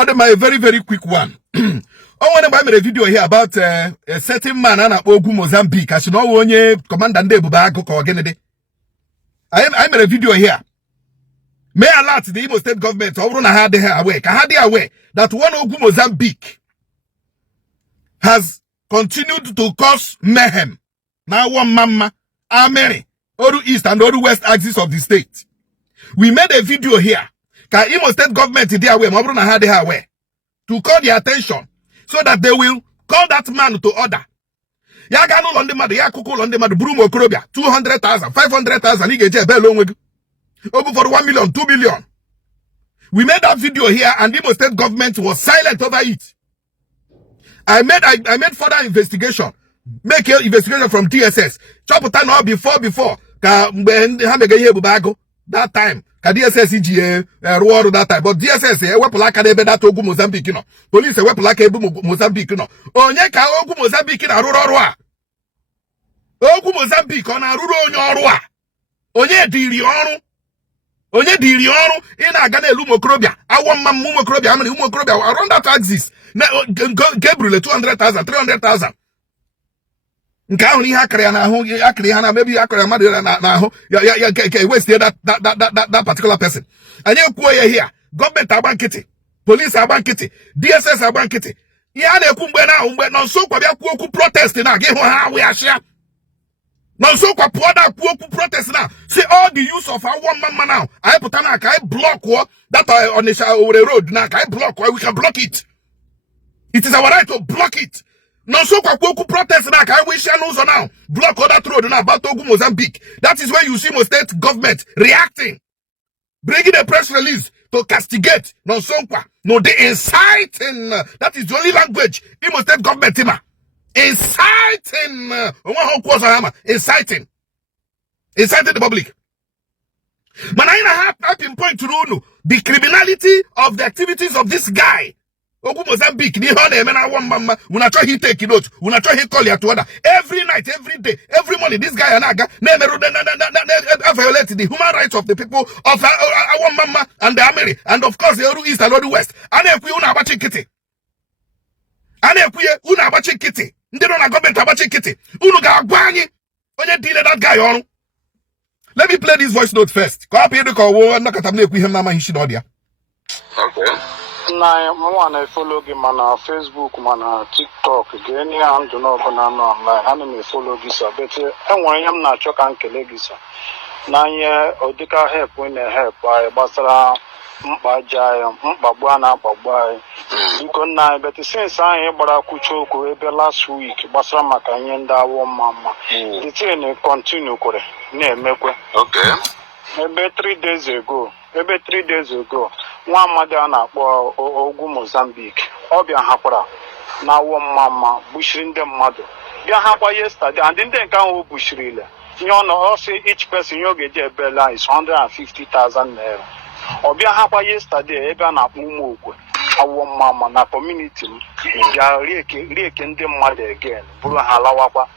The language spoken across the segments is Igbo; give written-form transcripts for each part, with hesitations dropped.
Order my very quick one. I made a video here about a certain man and Ogu Mozambique. I should know when you commander Debubago or Kennedy. I made a video here. May alert the Imo state government over had aware that one Ogu Mozambique has continued to cause mayhem. Now one mama, Ameri, Oru East and Oru West axis of the state. We made a video here. Can Imo state government aware to call their attention so that they will call that man to order. Yagano on the mother, Yakuko on the mother, Brumo Krobia, 200,000, 500,000, over for 1 million, 2 million. We made that video here and the Imo state government was silent over it. I made further investigation. Make your investigation from DSS. Chopper now before that time. DSS reward that time. But DSS weapon like that Ogu Mozambique, you know. Police weapon like Mozambique, you know. Onye ka Ogu Mozambique na rurorwa. Ogu Mozambique na rurorwa. Onye diri oru. Onye diri oru ina aga na elu mokrobia. Awon mam mokrobia amani mokrobia around that axis. Na Gabriel 200,000, 300,000. Nka ahụ ihe akara na ahụ akara ha na maybe akara mmadụ na ahụ ya waste that particular person. Anyị ekwuo ya here. Government agba nkịtị, police agba nkịtị, DSS agba nkịtị. Ihe a na-ekwu mgbe nọ nso kwa bịa kwuo okwu protest na aga ịhụ ha we ashia. Nọ nso kwa pụọ da kwuo okwu protest na. See all the use of our one man now. Anyị pụta na ka anyị block that Onisha Owerri road na ka anyị block we can block it. It is our right to block it. No so kwaku protest na ka we share now. Block that road now about Ogu Mozambique. That is where you see most state government reacting. Bringing a press release to castigate. No so kwa. No they inciting. That is the only language in most state government inciting. Inciting. Inciting the public. But I pinpoint to the criminality of the activities of this guy. Ogu Mozambique, ni hone mena one mama, una try he take note, una try he call ya to order. Every night, every day, every morning, this guy anaga, violate the human rights of the people of our mama and the Ameri, and of course the Oru East and Oru West. Anekwi una abachi kiti. Anekwi una abachi kiti. Ndeno na government abachi kiti. Unu ga agwanyi. Onye deal that guy on. Let me play this voice note first. Kwa hapi edu kwa uwo, nakatamne kwi hem mama hishi dodia. Okay. Na mwana follow gi mana Facebook mana TikTok geni and no banana online ana me follow gi sa but enwe yam na acho kan kele gi sa na ye odika help when help ai gbasara mkpa jaya mkpagbu ana akpagbu ai biko na but since anyị gbara kwucho okwu ebe last week gbasara maka nye ndị awo mama the thing continue kore na emekwe okay ebe 3 days ago nwa amadi a na-akpọ Ogu Mozambique ọ bịa hakwara na awọ mama bushiri ndị mmadụ bịa hakwa yesterday and ndị nke ahụ bushiri ile ihe ọ nọ say each person you ga-eji ebela is 150,000 naira ọ bịa hakwa yesterday ebe a na-akpọ ụmụ okwe awọ mama na community m bịa rieke ndị mmadụ again bụrụ ha lawakwa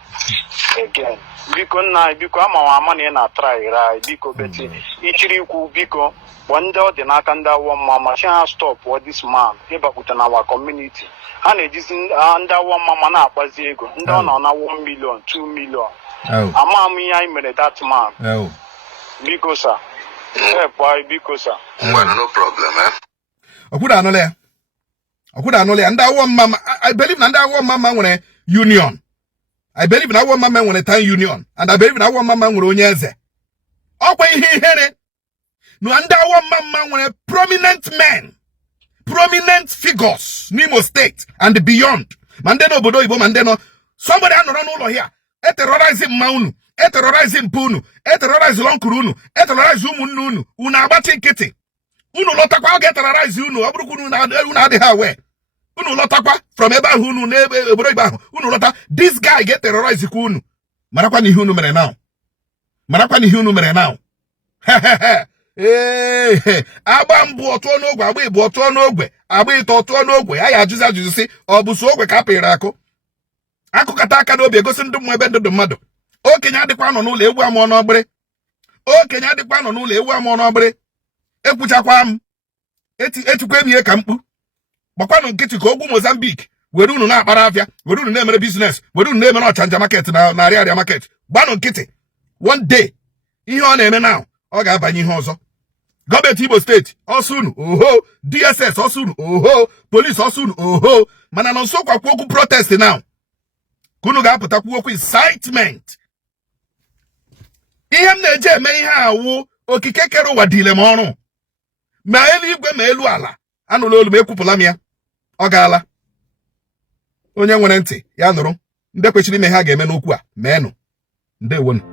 again biko nna biko ama na ị na-try right biko beti ichiri ikwu biko when they did not under one mama, she has stopped what this man about in our community. And it is under one mama now, but they go down on 1 million, 2 million. Oh, I made that man. Oh, Because, sir. Why? Because, sir. Well, no problem, eh? Under one mama, I believe under one mama when a union. I believe in our mama when a time union. And I believe in our mama when Onyeze. Okay, here. No under one mama when a prominent men, prominent figures, Nimo State and beyond. Mandeno Bodo Ibo Mandeno. Somebody I don't know here. Terrorizing Maunu, terrorizing Punu, terrorizing Lonkurunu, terrorizing Umununu, Unabati Kitty. Unu Lotakwa get terrorized Unu, Abrukunu una de hawe. Unu Lotakwa from Ebahunu, Nebe, Unu Lota. This guy get terrorized Kunu. Marakwani Hunu mere now. Marakwani Hunu mere now. Hey, Abambu Otonogwe, Abu Botonogwe, Abu Totonogwe, I ajuza juzi, Obusogwe Kapirako. Ako kataka no be gosin dum ebendo do mado. O Kenya de kwano no le ewu amo no bre. O Kenya de kwano no le ewu amo no bre. Ekwuchakwa m. Etukwa mi e ka mkpu. gbakwanụ nkịtị ka ogwu Mozambique were unu na-akpara afịa, were unu na-emere biznes, were unu na-emere ọchanja market na arịarịa market. Gbanụ nkịtị. One day ihe ọ na-eme now ọ ga-abanye ihe ọzọ. Gọọmenti Igbo steeti ọsọ unu oho, DSS ọsọ unu oho, polisi ọsọ unu oho, mana na nso kwakwa okwu protest now ka unu ga-apụtakwu okwu incitement. Ihe m na-eje eme ihe awụ okike kere ụwa dile m ọrụ, ma eluigwe ma elu ala anụla olu m ekwupụla m ya. Ọ gaala. Onye nwere ntị ya nụrụ. Ndị kwesịrị ime ha ga-eme n'okwu a meenụ. Ndewonu.